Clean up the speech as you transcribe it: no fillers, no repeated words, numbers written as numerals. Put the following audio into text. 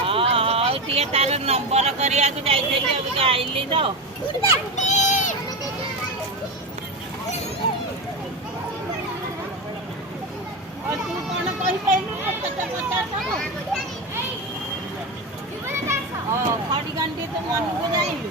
ହଉ ଟିକେ ତାର ନମ୍ବର କରିବାକୁ ଯାଇଥିଲି ଅବିକା ଆଇଲି ତ। ତୁ କ'ଣ କହିପାରିଲୁ ମତେ ତ ପଚାର ଖଡ଼ିଗାଣ୍ଡି ତୁ ମନକୁ ଯାଇଲୁ।